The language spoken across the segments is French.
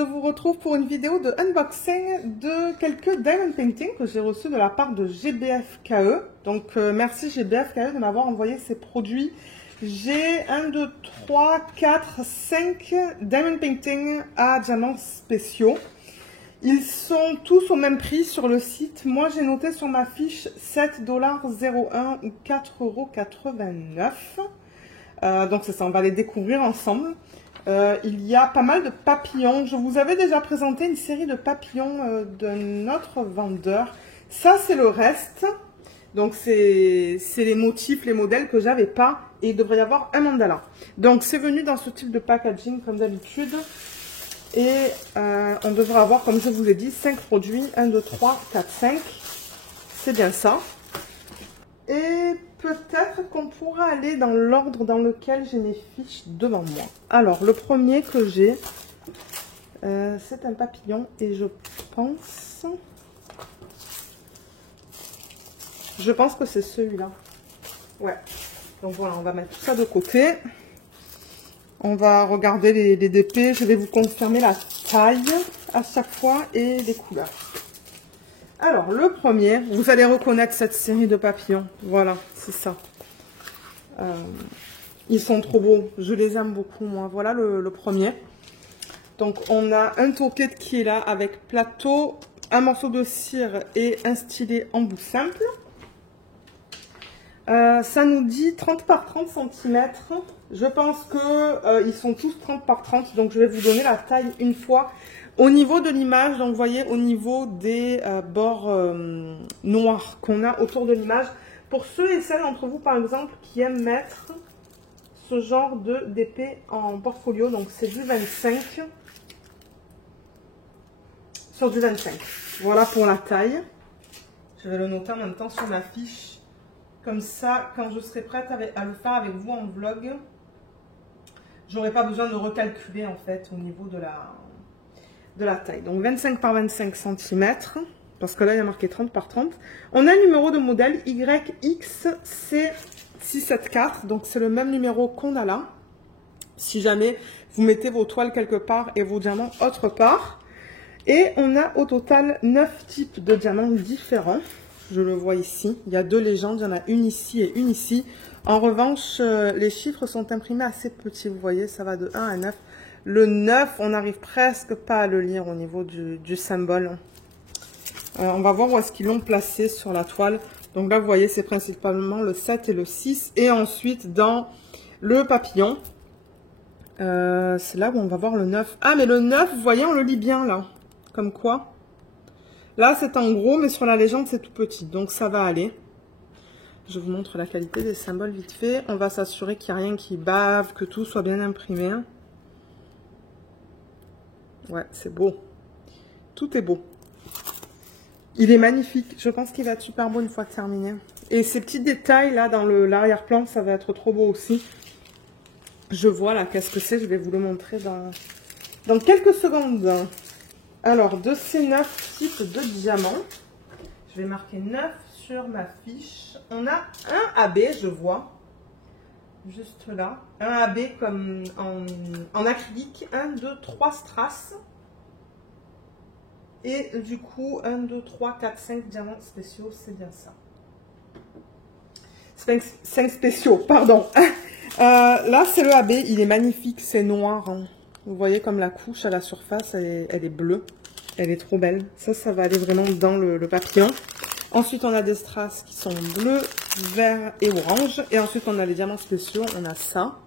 je vous retrouve pour une vidéo de unboxing de quelques diamond paintings que j'ai reçus de la part de GBFKE. Donc merci GBFKE de m'avoir envoyé ces produits. J'ai 1, 2, 3, 4, 5 diamond paintings à diamants spéciaux. Ils sont tous au même prix sur le site. Moi j'ai noté sur ma fiche 7,01 ou 4,89 €. Donc c'est ça, on va les découvrir ensemble. Il y a pas mal de papillons. Je vous avais déjà présenté une série de papillons de notre vendeur. Ça, c'est le reste. Donc, c'est les motifs, les modèles que j'avais pas. Et il devrait y avoir un mandala. Donc, c'est venu dans ce type de packaging comme d'habitude. Et on devrait avoir, comme je vous ai dit, 5 produits. 1, 2, 3, 4, 5. C'est bien ça. Et peut-être qu'on pourra aller dans l'ordre dans lequel j'ai mes fiches devant moi. Alors, le premier que j'ai, c'est un papillon et je pense que c'est celui-là. Ouais. Donc voilà, on va mettre tout ça de côté. On va regarder les DP. Je vais vous confirmer la taille à chaque fois et les couleurs. Alors, le premier, vous allez reconnaître cette série de papillons. Voilà, c'est ça. Ils sont trop beaux. Je les aime beaucoup, moi. Voilà le premier. Donc, on a un toquette qui est là avec plateau, un morceau de cire et un stylet en bout simple. Ça nous dit 30 par 30 cm. Je pense que ils sont tous 30 par 30. Donc, je vais vous donner la taille une fois. Au niveau de l'image, donc vous voyez au niveau des bords noirs qu'on a autour de l'image, pour ceux et celles d'entre vous par exemple qui aiment mettre ce genre d'épée en portfolio, donc c'est du 25 sur du 25. Voilà pour la taille. Je vais le noter en même temps sur ma fiche. Comme ça, quand je serai prête à le faire avec vous en vlog, j'aurai pas besoin de recalculer en fait au niveau de la taille. Donc 25 par 25 cm, parce que là il y a marqué 30 par 30. On a un numéro de modèle YXC674, donc c'est le même numéro qu'on a là. Si jamais vous mettez vos toiles quelque part et vos diamants autre part. Et on a au total 9 types de diamants différents. Je le vois ici. Il y a 2 légendes, il y en a une ici et une ici. En revanche, les chiffres sont imprimés assez petits. Vous voyez, ça va de 1 à 9. Le 9, on n'arrive presque pas à le lire au niveau du symbole. On va voir où est-ce qu'ils l'ont placé sur la toile. Donc là, vous voyez, c'est principalement le 7 et le 6. Et ensuite, dans le papillon, c'est là où on va voir le 9. Ah, mais le 9, vous voyez, on le lit bien là. Comme quoi. Là, c'est en gros, mais sur la légende, c'est tout petit. Donc, ça va aller. Je vous montre la qualité des symboles vite fait. On va s'assurer qu'il n'y a rien qui bave, que tout soit bien imprimé. Ouais, c'est beau. Tout est beau. Il est magnifique. Je pense qu'il va être super beau une fois terminé. Et ces petits détails là dans l'arrière-plan, ça va être trop beau aussi. Je vois là, qu'est-ce que c'est? Je vais vous le montrer dans quelques secondes. Alors, de ces 9 types de diamants, je vais marquer 9 sur ma fiche. On a un AB, je vois. Juste là. Un AB comme en acrylique. 1, 2, 3 strass. Et du coup, 1, 2, 3, 4, 5 diamants spéciaux. C'est bien ça. 5 spéciaux, pardon. Là, c'est le AB. Il est magnifique. C'est noir. Hein. Vous voyez comme la couche à la surface, elle est bleue. Elle est trop belle. Ça va aller vraiment dans le papillon. Ensuite, on a des strass qui sont bleus, verts et orange. Et ensuite, on a les diamants spéciaux. On a ça.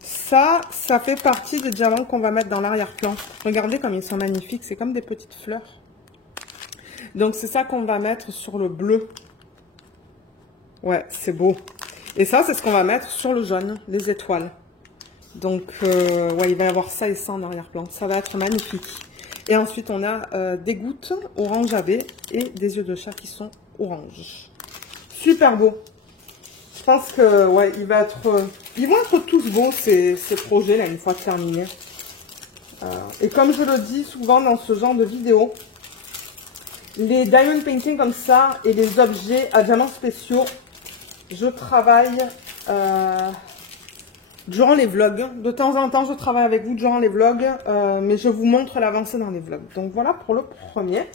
Ça fait partie des diamants qu'on va mettre dans l'arrière-plan. Regardez comme ils sont magnifiques. C'est comme des petites fleurs. Donc, c'est ça qu'on va mettre sur le bleu. Ouais, c'est beau. Et ça, c'est ce qu'on va mettre sur le jaune, les étoiles. Donc, ouais, il va y avoir ça et ça en arrière-plan. Ça va être magnifique. Et ensuite, on a des gouttes orange AB et des yeux de chat qui sont orange. Super beau. Je pense que, ouais, ils vont être tous beaux, ces projets, là, une fois terminés. Et comme je le dis souvent dans ce genre de vidéo, les diamond painting comme ça et les objets à diamants spéciaux, je travaille durant les vlogs. De temps en temps, je travaille avec vous durant les vlogs, mais je vous montre l'avancée dans les vlogs. Donc voilà pour le premier.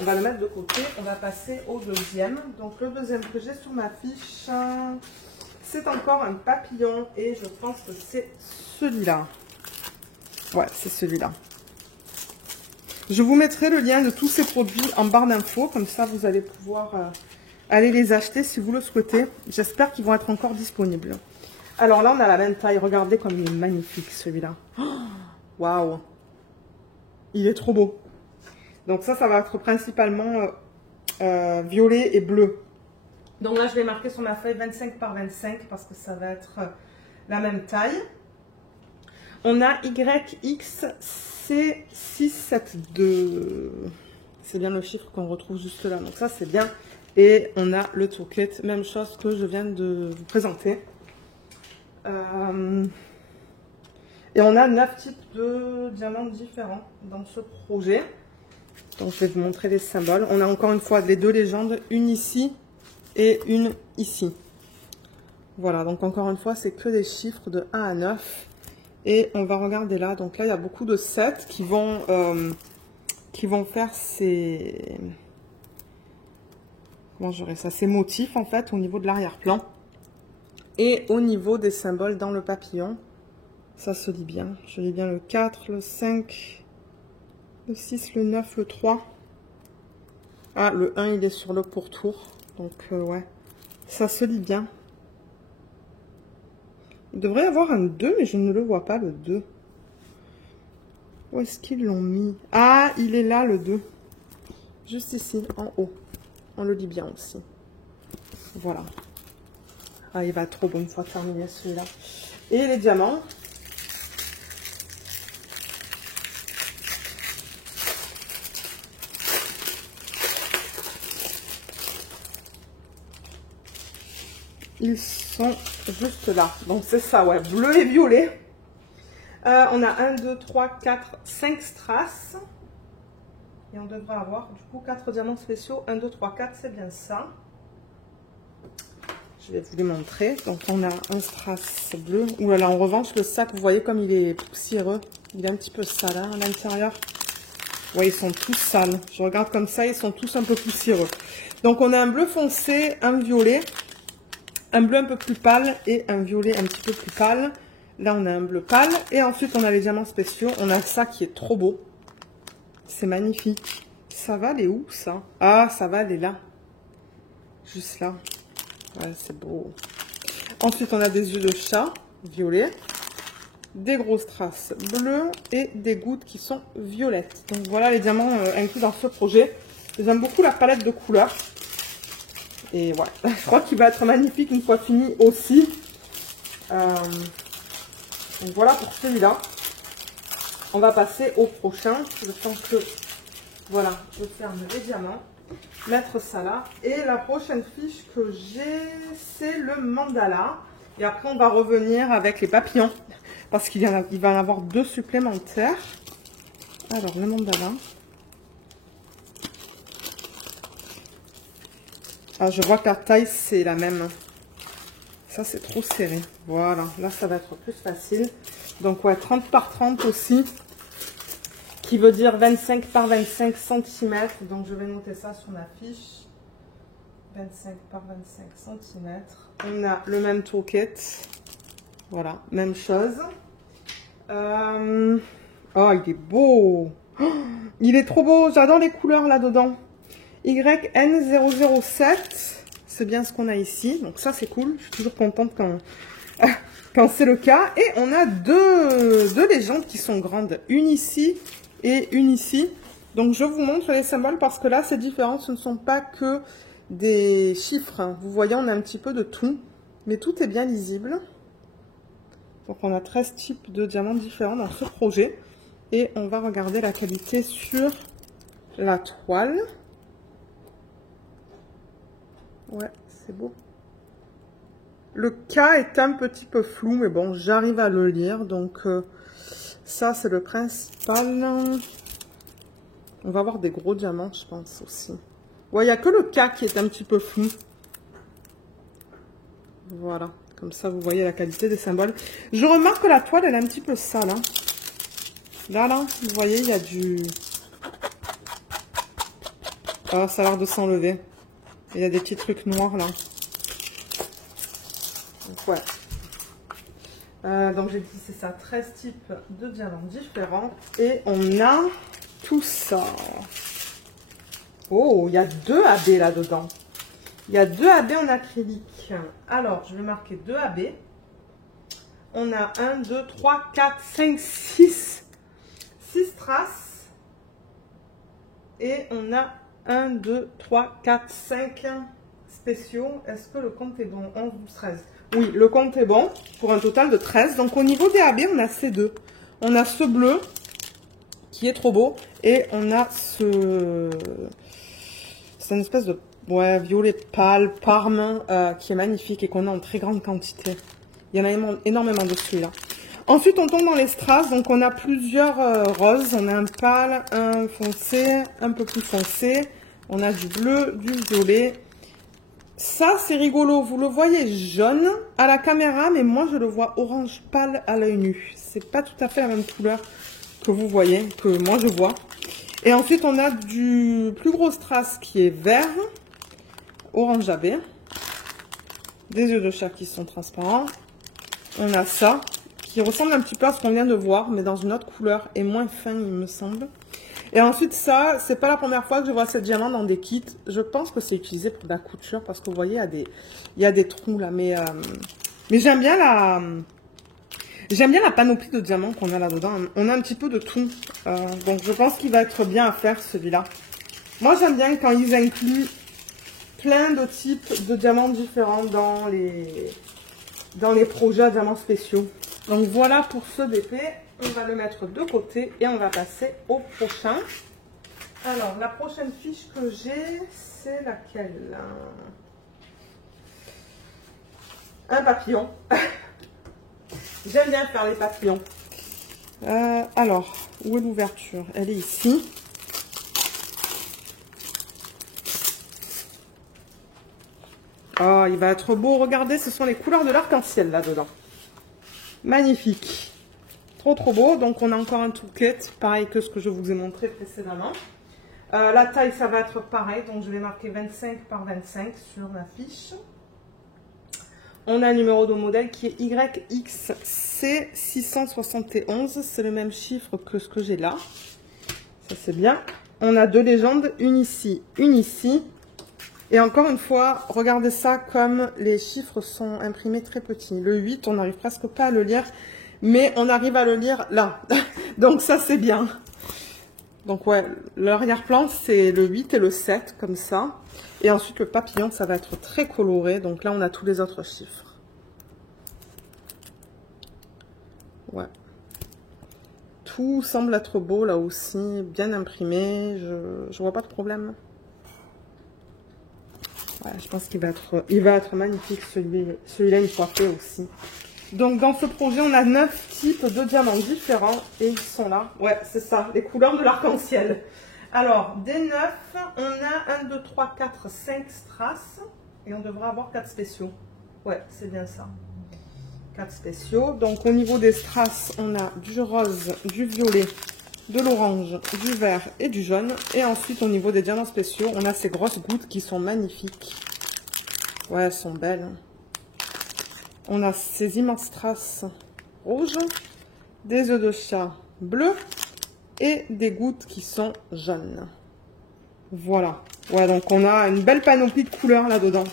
On va le mettre de côté. On va passer au deuxième. Donc le deuxième que j'ai sur ma fiche, c'est encore un papillon et je pense que c'est celui-là. Ouais, c'est celui-là. Je vous mettrai le lien de tous ces produits en barre d'infos. Comme ça, vous allez pouvoir aller les acheter si vous le souhaitez. J'espère qu'ils vont être encore disponibles. Alors là, on a la même taille. Regardez comme il est magnifique, celui-là. Waouh! Il est trop beau. Donc ça va être principalement violet et bleu. Donc là, je vais marquer sur ma feuille 25 par 25 parce que ça va être la même taille. On a YXC672. C'est bien le chiffre qu'on retrouve juste là. Donc ça, c'est bien. Et on a le toolkit, même chose que je viens de vous présenter. Et on a 9 types de diamants différents dans ce projet. Donc je vais vous montrer les symboles. On a encore une fois les deux légendes, une ici et une ici. Voilà, donc encore une fois, c'est que des chiffres de 1 à 9. Et on va regarder là. Donc là, il y a beaucoup de sets qui vont faire ces... Comment je dirais ça? Ces motifs, en fait, au niveau de l'arrière-plan. Et au niveau des symboles dans le papillon. Ça se lit bien. Je lis bien le 4, le 5, le 6, le 9, le 3. Ah, le 1, il est sur le pourtour. Donc, ouais. Ça se lit bien. Il devrait y avoir un 2, mais je ne le vois pas, le 2. Où est-ce qu'ils l'ont mis? Ah, il est là, le 2. Juste ici, en haut. On le lit bien aussi. Voilà. Ah, il va trop bon une fois terminé celui-là. Et les diamants. Ils sont juste là. Donc c'est ça, ouais. Bleu et violet. On a 1, 2, 3, 4, 5 strass. Et on devrait avoir du coup 4 diamants spéciaux. 1, 2, 3, 4, c'est bien ça. Je vais vous les montrer. Donc on a un strass bleu. Ouh là là, en revanche, le sac, vous voyez comme il est poussiéreux. Il est un petit peu sale hein, à l'intérieur. Ouais, ils sont tous sales. Je regarde comme ça, ils sont tous un peu poussiéreux. Donc on a un bleu foncé, un violet, un bleu un peu plus pâle et un violet un petit peu plus pâle. Là, on a un bleu pâle. Et ensuite, on a les diamants spéciaux. On a ça qui est trop beau. C'est magnifique. Ça va aller où, ça? Ah, ça va aller là. Juste là. Ouais, c'est beau. Ensuite, on a des yeux de chat, violets. Des gros strass bleus et des gouttes qui sont violettes. Donc, voilà les diamants inclus dans ce projet. J'aime beaucoup la palette de couleurs. Et ouais, je crois qu'il va être magnifique une fois fini aussi. Donc voilà pour celui-là. On va passer au prochain. Je sens que, voilà, je ferme les diamants. Mettre ça là. Et la prochaine fiche que j'ai, c'est le mandala. Et après, on va revenir avec les papillons. Parce qu'il va y en avoir 2 supplémentaires. Alors, le mandala. Ah, je vois que la taille, c'est la même. Ça, c'est trop serré. Voilà, là, ça va être plus facile. Donc, ouais, 30 par 30 aussi. Qui veut dire 25 par 25 cm. Donc, je vais noter ça sur ma fiche. 25 par 25 cm. On a le même toolkit. Voilà, même chose. Oh, il est beau. Oh, il est trop beau. J'adore les couleurs là-dedans. YN007. C'est bien ce qu'on a ici. Donc, ça, c'est cool. Je suis toujours contente quand c'est le cas. Et on a deux légendes qui sont grandes. Une ici et une ici. Donc, je vous montre les symboles parce que là, c'est différent. Ce ne sont pas que des chiffres. Vous voyez, on a un petit peu de tout. Mais tout est bien lisible. Donc, on a 13 types de diamants différents dans ce projet. Et on va regarder la qualité sur la toile. Ouais, c'est beau. Le K est un petit peu flou, mais bon, j'arrive à le lire. Donc, ça, c'est le principal. On va avoir des gros diamants, je pense, aussi. Ouais, il n'y a que le K qui est un petit peu flou. Voilà. Comme ça, vous voyez la qualité des symboles. Je remarque que la toile, elle est un petit peu sale. Hein. Là, vous voyez, il y a du... Oh, ça a l'air de s'enlever. Il y a des petits trucs noirs, là. Donc, ouais. Donc, j'ai dit, c'est ça, 13 types de diamants différents. Et on a tout ça. Oh, il y a 2 AB là-dedans. Il y a 2 AB en acrylique. Alors, je vais marquer 2 AB. On a 1, 2, 3, 4, 5, 6. 6 traces. Et on a 1, 2, 3, 4, 5 spéciaux. Est-ce que le compte est bon? 11, 12, 13. Oui, le compte est bon pour un total de 13. Donc, au niveau des AB, on a ces deux. On a ce bleu qui est trop beau. Et on a ce... C'est une espèce de violet pâle, parme, qui est magnifique et qu'on a en très grande quantité. Il y en a énormément de celui-là. Ensuite, on tombe dans les strass. Donc, on a plusieurs roses. On a un pâle, un foncé, un peu plus foncé. On a du bleu, du violet. Ça, c'est rigolo. Vous le voyez jaune à la caméra, mais moi, je le vois orange pâle à l'œil nu. C'est pas tout à fait la même couleur que vous voyez, que moi, je vois. Et ensuite, on a du plus gros strass qui est vert, orange AB. Des yeux de chat qui sont transparents. On a ça, qui ressemble un petit peu à ce qu'on vient de voir, mais dans une autre couleur et moins fin, il me semble. Et ensuite, ça, c'est pas la première fois que je vois ce diamant dans des kits. Je pense que c'est utilisé pour de la couture, parce que vous voyez, il y a des trous là. Mais j'aime bien la panoplie de diamants qu'on a là-dedans. On a un petit peu de tout. Donc, je pense qu'il va être bien à faire, celui-là. Moi, j'aime bien quand ils incluent plein de types de diamants différents dans les projets à diamants spéciaux. Donc, voilà pour ce DP. On va le mettre de côté et on va passer au prochain. Alors, la prochaine fiche que j'ai, c'est laquelle? Un papillon. J'aime bien faire les papillons. Alors, où est l'ouverture? Elle est ici. Oh, il va être beau. Regardez, ce sont les couleurs de l'arc-en-ciel là-dedans. Magnifique. Trop, trop beau. Donc, on a encore un toolkit, pareil que ce que je vous ai montré précédemment. La taille, ça va être pareil. Donc, je vais marquer 25 par 25 sur la fiche. On a un numéro de modèle qui est YXC671. C'est le même chiffre que ce que j'ai là. Ça, c'est bien. On a 2 légendes. Une ici, une ici. Et encore une fois, regardez ça comme les chiffres sont imprimés très petits. Le 8, on n'arrive presque pas à le lire. Mais on arrive à le lire là. Donc ça, c'est bien. Donc ouais, l'arrière-plan, c'est le 8 et le 7, comme ça. Et ensuite, le papillon, ça va être très coloré. Donc là, on a tous les autres chiffres. Ouais. Tout semble être beau, là aussi. Bien imprimé. Je vois pas de problème. Ouais, je pense qu'il va être magnifique, celui-là, une fois fait aussi. Donc, dans ce projet, on a 9 types de diamants différents. Et ils sont là. Ouais, c'est ça, les couleurs de l'arc-en-ciel. Alors, des 9, on a 1, 2, 3, 4, 5 strass. Et on devrait avoir 4 spéciaux. Ouais, c'est bien ça. 4 spéciaux. Donc, au niveau des strass, on a du rose, du violet, de l'orange, du vert et du jaune. Et ensuite, au niveau des diamants spéciaux, on a ces grosses gouttes qui sont magnifiques. Ouais, elles sont belles. On a ces immenses strass rouges, des œufs de chat bleus et des gouttes qui sont jaunes. Voilà. Ouais, donc on a une belle panoplie de couleurs là-dedans.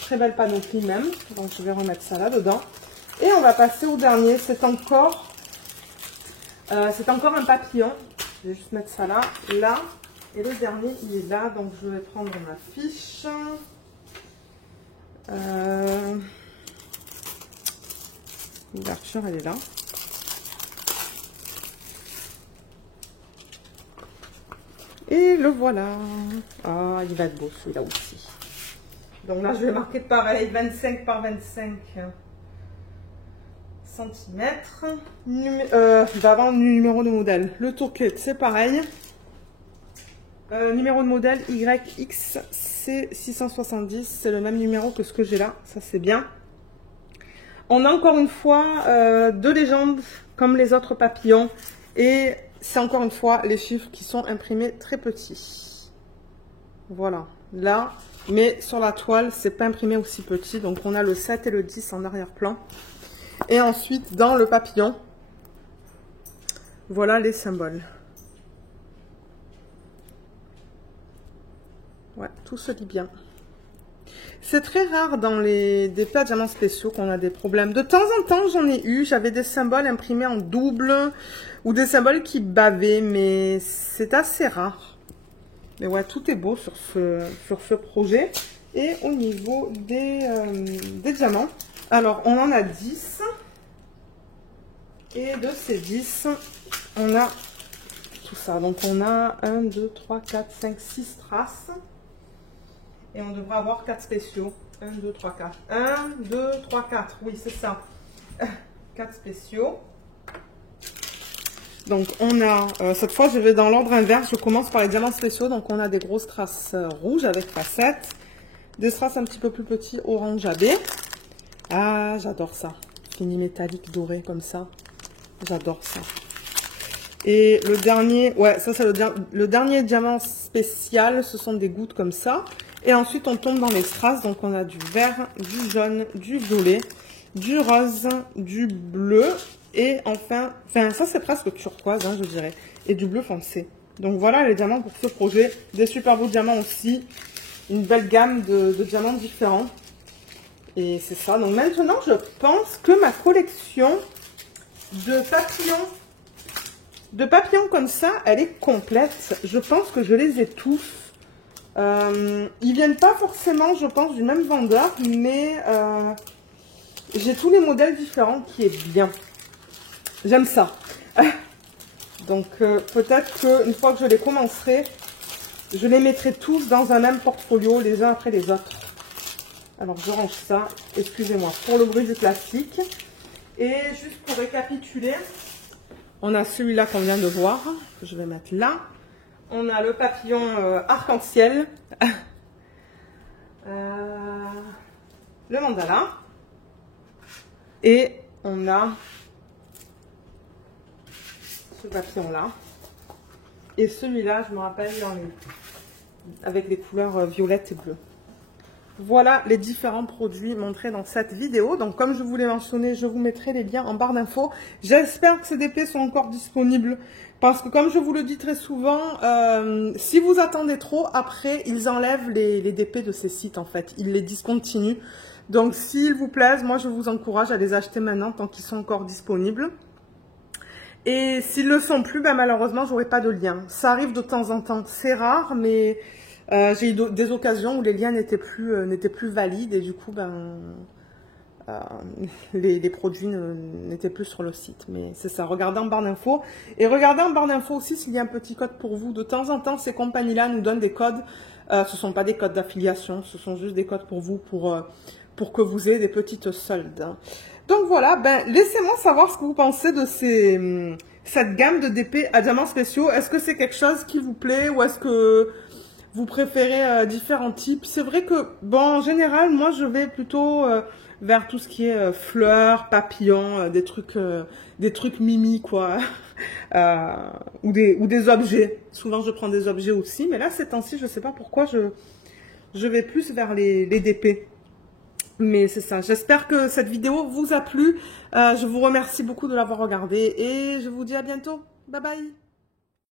Très belle panoplie même. Donc je vais remettre ça là-dedans. Et on va passer au dernier. C'est encore un papillon. Je vais juste mettre ça là, là. Et le dernier, il est là. Donc je vais prendre ma fiche. L'ouverture, elle est là. Et le voilà. Ah, il va être beau celui-là aussi. Donc là, je vais marquer pareil, 25 par 25 cm. D'avant le numéro de modèle. Le toolkit, c'est pareil. Numéro de modèle YXC670, c'est le même numéro que ce que j'ai là, ça c'est bien. On a encore une fois deux légendes comme les autres papillons et c'est encore une fois les chiffres qui sont imprimés très petits. Voilà, là, mais sur la toile, c'est pas imprimé aussi petit, donc on a le 7 et le 10 en arrière-plan. Et ensuite, dans le papillon, voilà les symboles. Ouais, tout se lit bien. C'est très rare dans les DP à diamants spéciaux qu'on a des problèmes. De temps en temps, j'en ai eu. J'avais des symboles imprimés en double ou des symboles qui bavaient, mais c'est assez rare. Mais ouais, tout est beau sur ce projet. Et au niveau des diamants, alors on en a 10. Et de ces 10, on a tout ça. Donc on a 1, 2, 3, 4, 5, 6 traces. Et on devrait avoir 4 spéciaux. 1, 2, 3, 4. 1, 2, 3, 4. Oui, c'est ça. 4 spéciaux. Donc, on a... cette fois, je vais dans l'ordre inverse. Je commence par les diamants spéciaux. Donc, on a des grosses traces rouges avec facettes. Des strass un petit peu plus petits, orange AB. Ah, j'adore ça. Fini métallique doré comme ça. J'adore ça. Et le dernier... Ouais, ça, c'est le dernier diamant spécial. Ce sont des gouttes comme ça. Et ensuite, on tombe dans les strass. Donc, on a du vert, du jaune, du violet, du rose, du bleu. Et enfin, ça, c'est presque turquoise, hein, je dirais. Et du bleu foncé. Donc, voilà les diamants pour ce projet. Des super beaux diamants aussi. Une belle gamme de diamants différents. Et c'est ça. Donc, maintenant, je pense que ma collection de papillons comme ça, elle est complète. Je pense que je les ai tous. Ils viennent pas forcément, je pense, du même vendeur, mais j'ai tous les modèles différents qui est bien. J'aime ça. Donc peut-être qu'une fois que je les commencerai, je les mettrai tous dans un même portfolio, les uns après les autres. Alors je range ça, excusez-moi pour le bruit du plastique. Et juste pour récapituler, on a celui-là qu'on vient de voir, que je vais mettre là. On a le papillon arc-en-ciel, le mandala, et on a ce papillon-là. Et celui-là, je me rappelle, avec les couleurs violettes et bleues. Voilà les différents produits montrés dans cette vidéo. Donc, comme je vous l'ai mentionné, je vous mettrai les liens en barre d'infos. J'espère que ces DP sont encore disponibles. Parce que, comme je vous le dis très souvent, si vous attendez trop, après, ils enlèvent les DP de ces sites, en fait. Ils les discontinuent. Donc, s'ils vous plaisent, moi, je vous encourage à les acheter maintenant, tant qu'ils sont encore disponibles. Et s'ils ne le sont plus, ben, malheureusement, j'aurai pas de lien. Ça arrive de temps en temps. C'est rare, mais... j'ai eu des occasions où les liens n'étaient plus valides et du coup, les produits n'étaient plus sur le site. Mais c'est ça, regardez en barre d'infos. Et regardez en barre d'infos aussi s'il y a un petit code pour vous. De temps en temps, ces compagnies-là nous donnent des codes. Ce ne sont pas des codes d'affiliation, ce sont juste des codes pour vous, pour que vous ayez des petites soldes. Donc voilà, laissez-moi savoir ce que vous pensez de cette gamme de DP à diamants spéciaux. Est-ce que c'est quelque chose qui vous plaît ou est-ce que... vous préférez différents types? C'est vrai que, bon, en général, moi, je vais plutôt vers tout ce qui est fleurs, papillons, des trucs mimi, quoi. Ou des objets. Souvent, je prends des objets aussi. Mais là, ces temps-ci, je ne sais pas pourquoi, je vais plus vers les DP. Mais c'est ça. J'espère que cette vidéo vous a plu. Je vous remercie beaucoup de l'avoir regardée. Et je vous dis à bientôt. Bye bye.